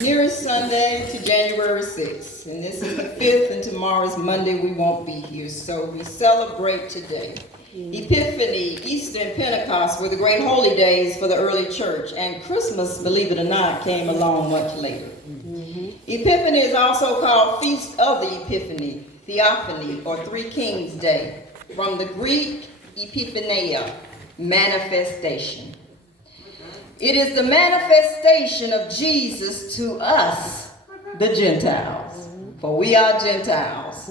Nearest Sunday to January 6th, and this is the 5th, and tomorrow is Monday. We won't be here, so we celebrate today. Epiphany, Easter, and Pentecost were the great holy days for the early church, and Christmas, believe it or not, came along much later. Epiphany is also called Feast of the Epiphany, Theophany, or Three Kings Day, from the Greek epiphania, manifestation. It is the manifestation of Jesus to us, the Gentiles, for we are Gentiles,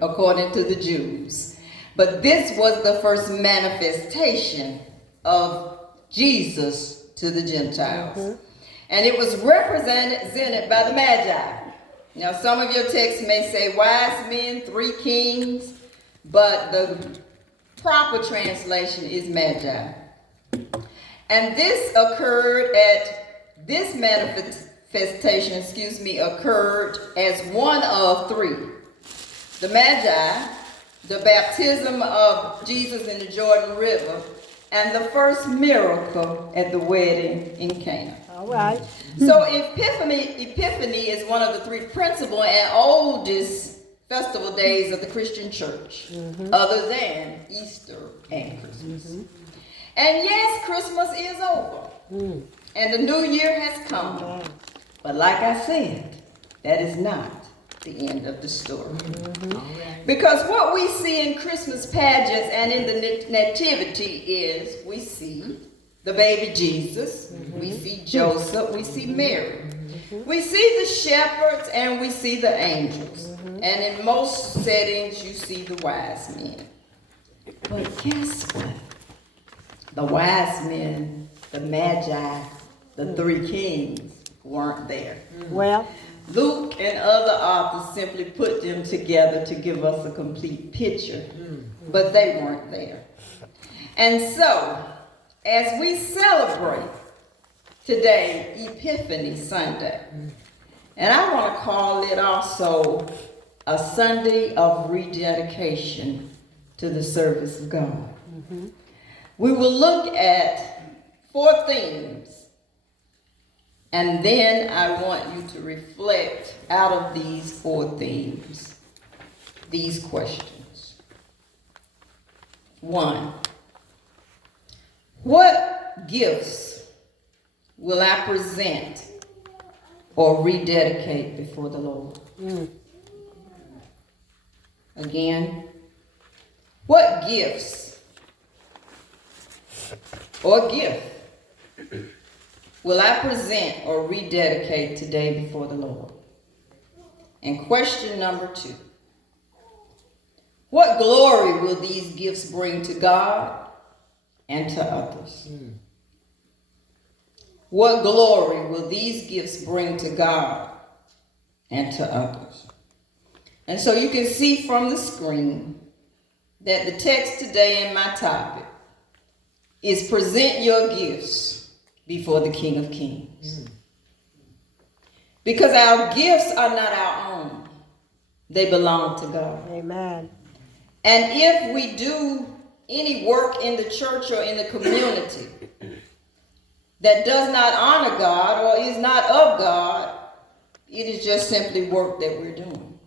according to the Jews. But this was the first manifestation of Jesus to the Gentiles. And it was represented by the Magi. Now, some of your texts may say wise men, three kings, but the proper translation is Magi. And this manifestation, occurred as one of three. The Magi, the baptism of Jesus in the Jordan River, and the first miracle at the wedding in Cana. All right. So Epiphany is one of the three principal and oldest festival days of the Christian church, other than Easter and Christmas. And yes, Christmas is over, and the new year has come. But like I said, that is not the end of the story. Because what we see in Christmas pageants and in the nativity is we see the baby Jesus, we see Joseph, we see Mary. We see the shepherds and we see the angels. And in most settings, you see the wise men. But guess what? The wise men, the Magi, the three kings weren't there. Well, Luke and other authors simply put them together to give us a complete picture, but they weren't there. And so, as we celebrate today, Epiphany Sunday, and I want to call it also a Sunday of rededication to the service of God. We will look at 4 themes, and then I want you to reflect out of these 4 themes, these questions. 1, what gifts will I present or rededicate before the Lord? Again, what gifts or gift will I present or rededicate today before the Lord? And question number 2, what glory will these gifts bring to God and to others? What glory will these gifts bring to God and to others? And so you can see from the screen that the text today and my topic is present your gifts before the King of Kings. Because our gifts are not our own. They belong to God. amen. And if we do any work in the church or in the community that does not honor God or is not of God, it is just simply work that we're doing.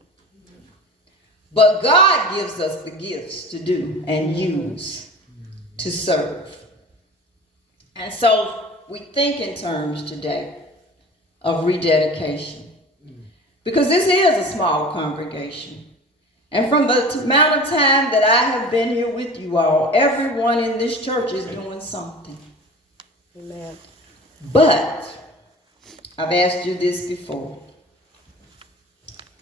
But God gives us the gifts to do and use to serve. And so we think in terms today of rededication. Because this is a small congregation. And from the amount of time that I have been here with you all, everyone in this church is doing something. Amen. But I've asked you this before.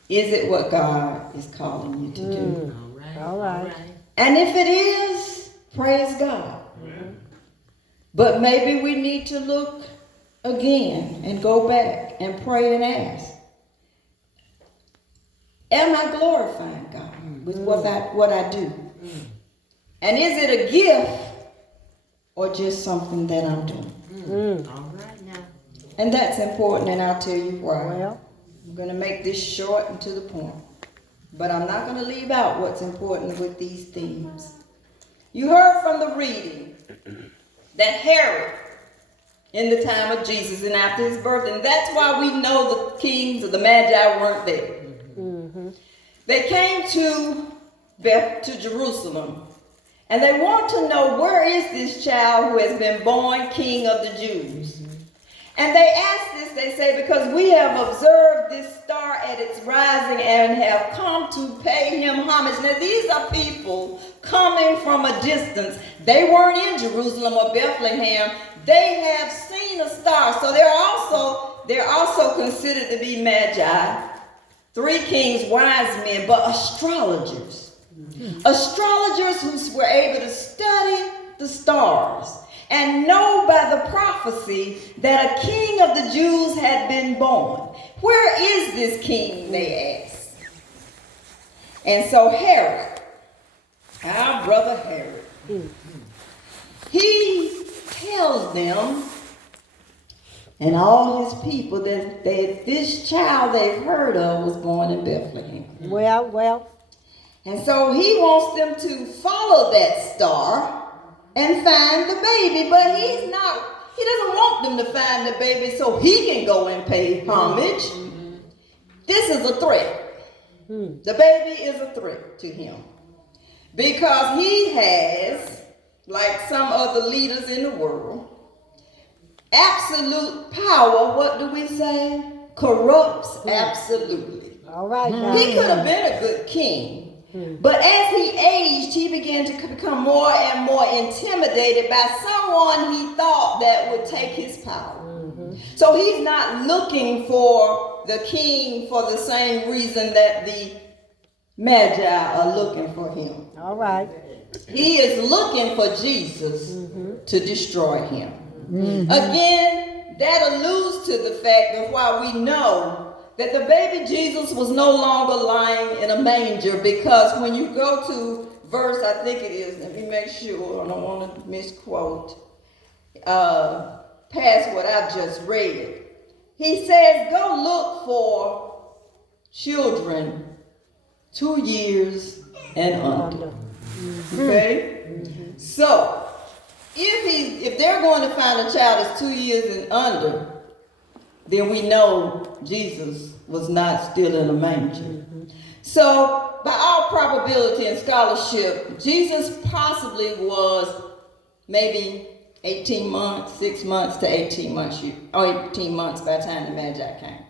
Is it what God is calling you to do? All right. And if it is, praise God. But maybe we need to look again and go back and pray and ask, am I glorifying God with what I do? And is it a gift or just something that I'm doing? All right now. And that's important, and I'll tell you why. Well, I'm going to make this short and to the point. But I'm not going to leave out what's important with these themes. You heard from the reading that Herod in the time of Jesus and after his birth. And that's why we know the kings or the magi weren't there. They came to Jerusalem, and they want to know, where is this child who has been born King of the Jews? And they ask this, they say, because we have observed this star at its rising and have come to pay him homage. Now, these are people coming from a distance. They weren't in Jerusalem or Bethlehem. They have seen a star. So they're also considered to be magi. 3 kings, wise men, but astrologers. Astrologers who were able to study the stars and know by the prophecy that a king of the Jews had been born. Where is this king, they asked. And so Herod, our brother Herod, he tells them and all his people that this child they've heard of was born in Bethlehem. Well. And so he wants them to follow that star and find the baby, but he doesn't want them to find the baby so he can go and pay homage. This is a threat. The baby is a threat to him because he has, like some other leaders in the world, absolute power. What do we say? Corrupts absolutely. All right. Now. He could have been a good king. But as he aged, he began to become more and more intimidated by someone he thought that would take his power. So he's not looking for the king for the same reason that the magi are looking for him. All right. He is looking for Jesus to destroy him. Again, that alludes to the fact of why we know that the baby Jesus was no longer lying in a manger, because when you go to verse, I think it is, let me make sure, I don't want to misquote, past what I've just read. He says, go look for children 2 years and under. Okay? So, if they're going to find a child that's 2 years and under, then we know Jesus was not still in a manger. So, by all probability and scholarship, Jesus possibly was maybe 18 months, 6 months to 18 months, or 18 months by the time the Magi came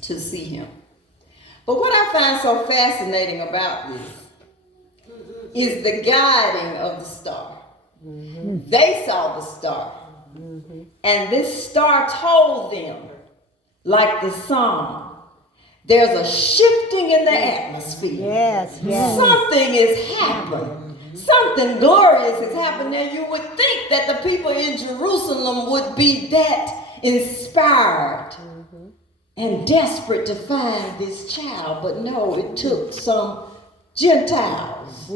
to see him. But what I find so fascinating about this is the guiding of the star. They saw the star. And this star told them, like the song, there's a shifting in the atmosphere. Yes. Something is happening. Something glorious has happened there. You would think that the people in Jerusalem would be that inspired and desperate to find this child. But no, it took some Gentiles,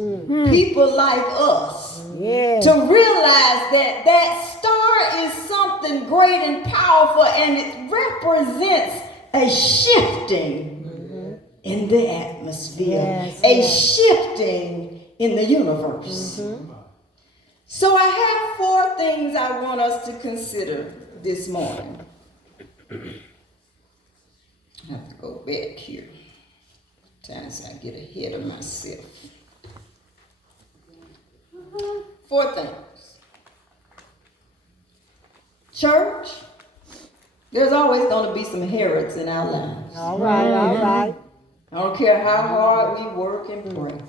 people like us, to realize that that star is something great and powerful, and it represents a shifting in the atmosphere, shifting in the universe. So I have 4 things I want us to consider this morning. I have to go back here. Times I get ahead of myself. 4 things. Church, there's always going to be some Herods in our lives. All right. I don't care how hard we work and pray.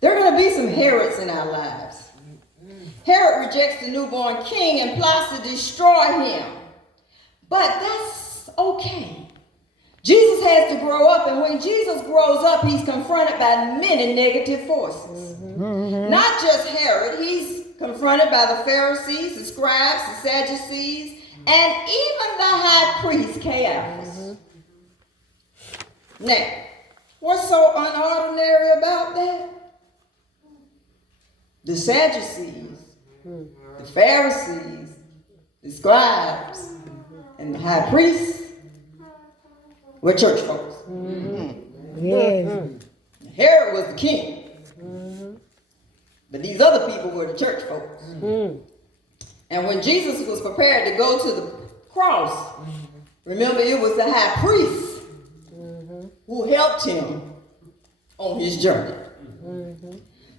There are going to be some Herods in our lives. Herod rejects the newborn king and plots to destroy him. But that's okay. Jesus has to grow up, and when Jesus grows up, he's confronted by many negative forces. Not just Herod, he's confronted by the Pharisees, the scribes, the Sadducees, and even the high priest, Caiaphas. Now, what's so unordinary about that? The Sadducees, the Pharisees, the scribes, and the high priests were church folks. Herod was the king. But these other people were the church folks. And when Jesus was prepared to go to the cross, remember it was the high priest who helped him on his journey.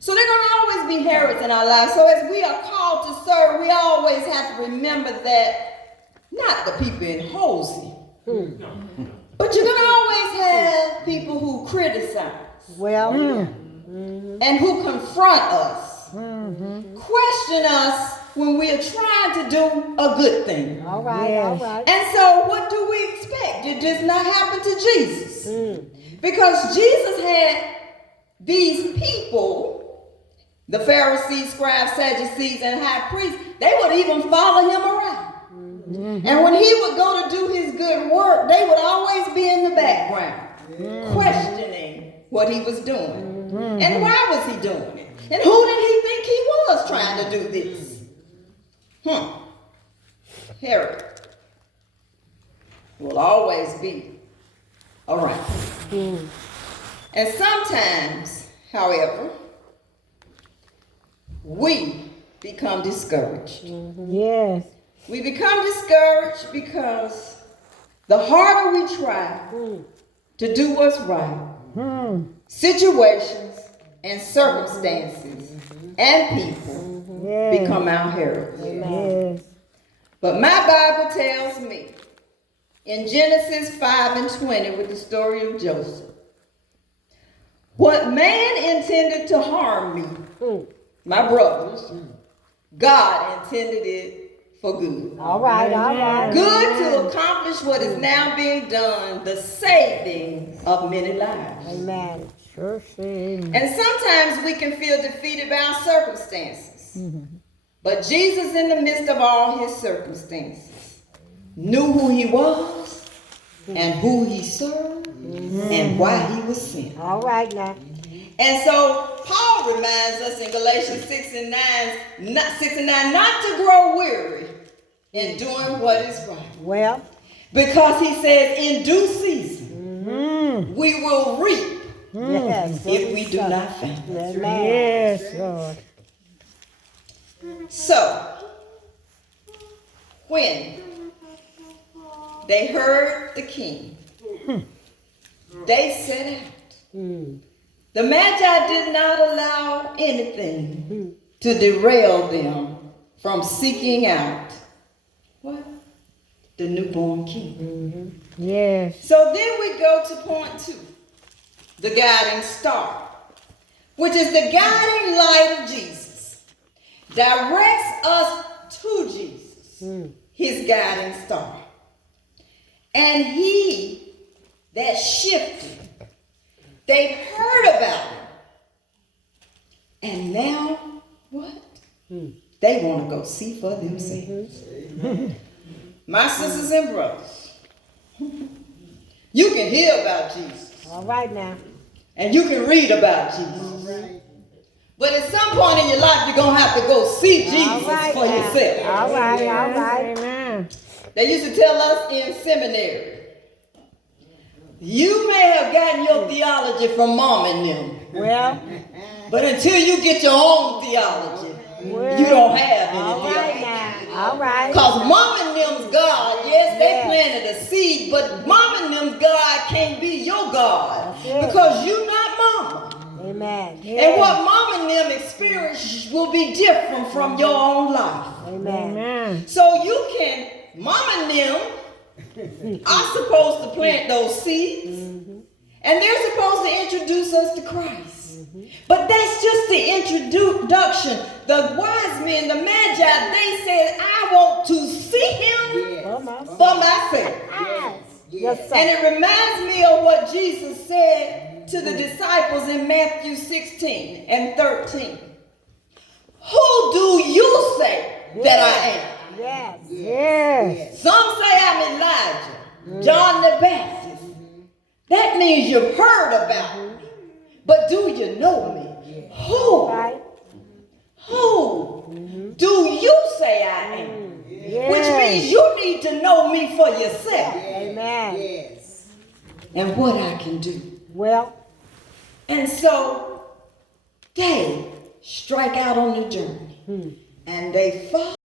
So there are going to always be Herods in our lives. So as we are called to serve, we always have to remember that not the people in Hosey, but you're going to always have people who criticize Well, and who confront us, question us when we are trying to do a good thing. all right, all right. And so what do we expect? It does not happen to Jesus. Because Jesus had these people, the Pharisees, scribes, Sadducees, and high priests, they would even follow him around. And when he would go to do his good work, they would always be in the background, questioning what he was doing. And why was he doing it? And who did he think he was trying to do this? Herod will always be around. And sometimes, however, we become discouraged. Yes. We become discouraged because the harder we try to do what's right, situations and circumstances and people Yes. become our Herods. Yes. But my Bible tells me in Genesis 5:20 with the story of Joseph, what man intended to harm me, my brothers, God intended it for good. All right, all right. Good to accomplish what is now being done, the saving of many lives. Amen. Sure seems. And sometimes we can feel defeated by our circumstances. But Jesus, in the midst of all his circumstances, knew who he was and who he served and why he was sent. All right now. And so Paul reminds us in Galatians 6 and 9 not to grow weary in doing what is right. Well, Because he says in due season we will reap yes. if we do not faint. Amen. Yes, Lord. So, when they heard the king, they set out. The Magi did not allow anything to derail them from seeking out what? The newborn king. Yes. So then we go to point 2, the guiding star, which is the guiding light of Jesus, directs us to Jesus, his guiding star. And he that shifted, they've heard about him. And now, what? They want to go see for themselves. My sisters and brothers, you can hear about Jesus. All right now. And you can read about Jesus. But at some point in your life, you're going to have to go see Jesus right for now. yourself. All right, all right. Amen. They used to tell us in seminary, you may have gotten your theology from mom and them, Well, but until you get your own theology, well. you don't have All any right theology. now. All right. Because mom and them's God, yes, they Yes. planted a seed, but mom and them's God can't be your God That's it. because you're not mama. Amen. And what mom and them experience will be different from your own life. Amen. Amen. So you can, mom and them are supposed to plant those seeds, and they're supposed to introduce us to Christ. But that's just the introduction. The wise men, the Magi, they said, I want to see him for myself. Yes, And sir. it reminds me of what Jesus said to the disciples in Matthew 16 and 13. Who do you say that I am? Yes. Yes. Some say I'm Elijah, John the Baptist. That means you've heard about me. But do you know me? All right. Who do you say I am? Yes. Which means you need to know me for yourself Amen. and what I can do. Well, And so they strike out on the journey and they follow